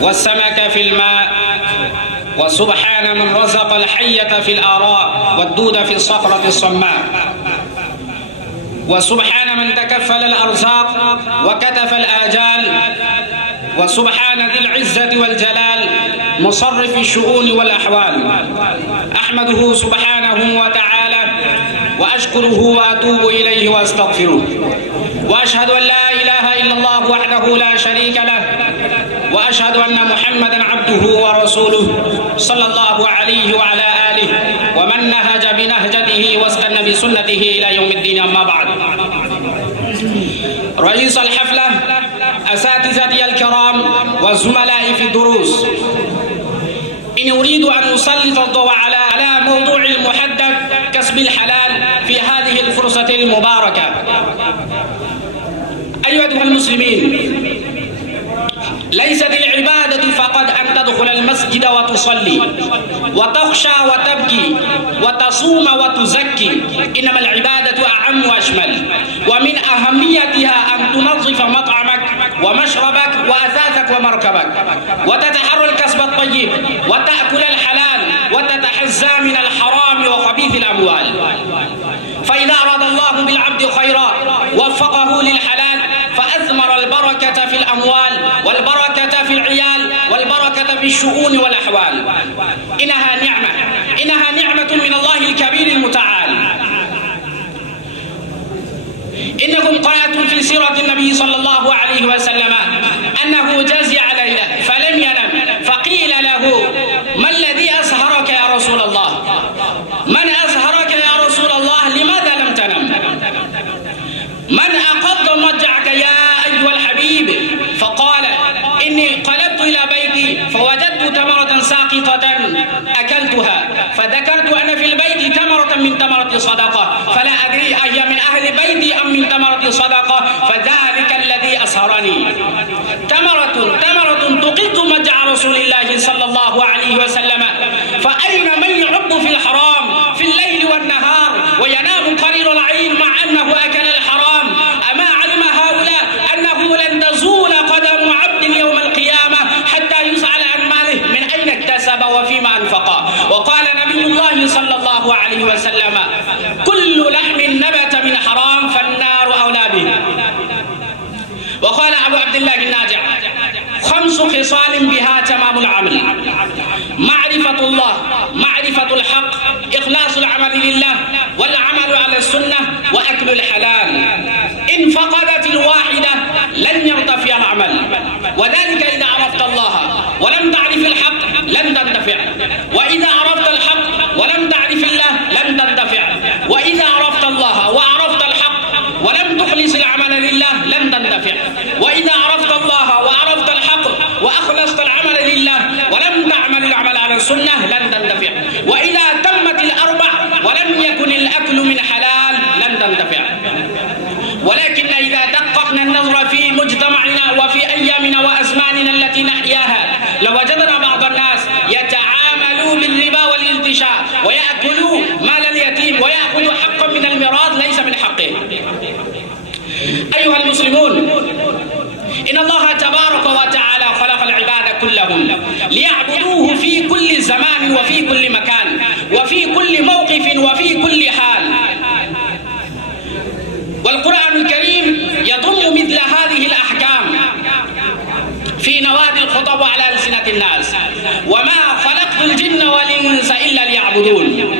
والسمك في الماء، وسبحان من رزق الحية في الآراء والدود في الصخرة الصماء، وسبحان من تكفل الأرزاق وكتف الآجال، وسبحان ذي العزة والجلال مصرف الشؤون والأحوال. أحمده سبحانه وتعالى وأشكره وأتوب إليه وأستغفره، وأشهد أن لا إله إلا الله وحده لا شريك له، وأشهد أن محمدًا عبده ورسوله صلى الله عليه وعلى آله ومن نهج بنهجته واستنى بسنته إلى يوم الدين. أما بعد، رئيس الحفلة، أساتذتي الكرام وزملائي في الدروس، إن أريد أن أسلط الضوء على موضوع المحدد كسب الحلال في هذه الفرصة المباركة. أيها المسلمين، ليست العبادة فقط أن تدخل المسجد وتصلي وتخشى وتبكي وتصوم وتزكي، إنما العبادة أعم وأشمل، ومن أهميتها أن تنظف مطعمك ومشربك وأثاثك ومركبك، وتتحرى الكسب الطيب، وتأكل الحلال، وتتحزى من الحرام وخبيث الأموال. فإذا أراد الله بالعبد خيرا وفقه للحلال فأثمر البركة في الأموال، والبركة في العيال، والبركة في الشؤون والأحوال. إنها نعمة من الله الكبير المتعال. إنكم قرأتم في سيرة النبي صلى الله عليه وسلم أنه جزع ليلة فلم ينم، فقيل له: ما الذي أسهرك يا رسول الله؟ من أسهرك يا رسول الله؟ لماذا لم تنم؟ من أقض مضجعك يا أيها الحبيب؟ فقال: إني قلبت إلى بيتي فوجدت تمرة ساقطة أكلتها، فذكرت أن في البيت تمرة من تمرة صدقة، فلا أدري أهي من أهل بيتي أم من تمرة صدقة، فذلك الذي أسهرني. تمرة تقض مضجع رسول الله صلى الله عليه وسلم. فأين من يعب في الحرام في الليل والنهار وينام قرير العين مع أنه أكل الحرام؟ أما علم هؤلاء أنه لن تزول قدم عبد يوم القيامة حتى يسأل عن ماله من أين اكتسب وفيما أنفقه. وقال نبي الله صلى الله عليه وسلم: كل لحم نبت من حرام فالنار أولى به. وقال أبو عبد الله الناجع: 5 خصال بها تمام العمل: معرفة الله، معرفة الحق، إخلاص العمل لله، والعمل على السنة، وأكل الحلال. إن فقدت الواحدة لن يرتفع العمل، وذلك إذا عرفت الله ولم تعرف الحق لن تنتفع، وإذا عرفت الحق ولم تعرف الله لن تنتفع، وإذا عرفت الله وعرفت الحق ولم تخلص العمل لله لن تنتفع، وإذا عرفت الله وعرفت الحق وأخلصت العمل لله ولم تعمل العمل على السنة لن تنتفع، وإذا تمت الأربع ولم يكن الأكل من حلال لن تنتفع. ولكن إذا دققنا النظر في مجتمعنا وفي أيامنا وأزماننا التي نحياها لوجدنا بعض الناس يتعاملوا بالربا والالتشاء ويأكلوا مال اليتيم ويأخذ حقا من الميراث ليس من حقه. أيها المسلمون، إن الله تبارك وتعالى خلق العباد كلهم ليعبدوه في كل زمان وفي كل مكان وفي كل موقف وفي كل حال. والقرآن الكريم يضم مثل هذه الأحكام في نوادي الخطب على ألسنة الناس: وما خلقت الجن والإنس إلا ليعبدون.